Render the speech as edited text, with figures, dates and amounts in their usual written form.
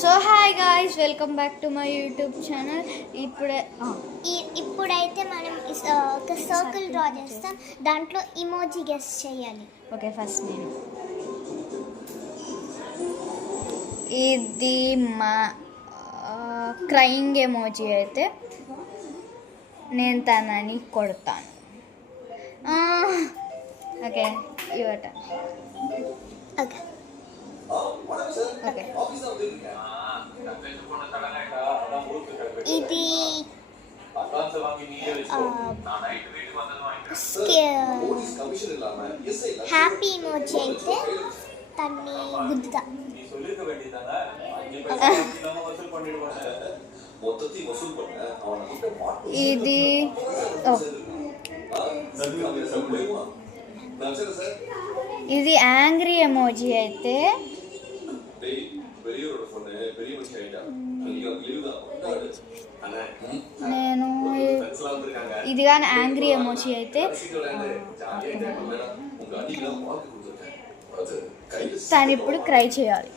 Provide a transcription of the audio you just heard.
So hi guys, welcome back to my YouTube channel. ఇప్పుడైతే మనం ఒక సర్కిల్ డ్రా చేస్తాం. దాంట్లో ఇమోజీ గెస్ చేయాలి. ఓకే, ఫస్ట్ నేను ఇది మా క్రయింగ్ ఎమోజీ అయితే నేను తనని కొడతాను. Okay, your turn. Okay okay, ఇది హ్యాపీ ఇమోజీ అయితే తన్ని గుద్దుతా. ఇది ఇది యాంగ్రీ ఎమోజీ అయితే నేను ఇది కానీ యాంగ్రీ ఎమోజీ అయితే తను ఇప్పుడు క్రై చేయాలి.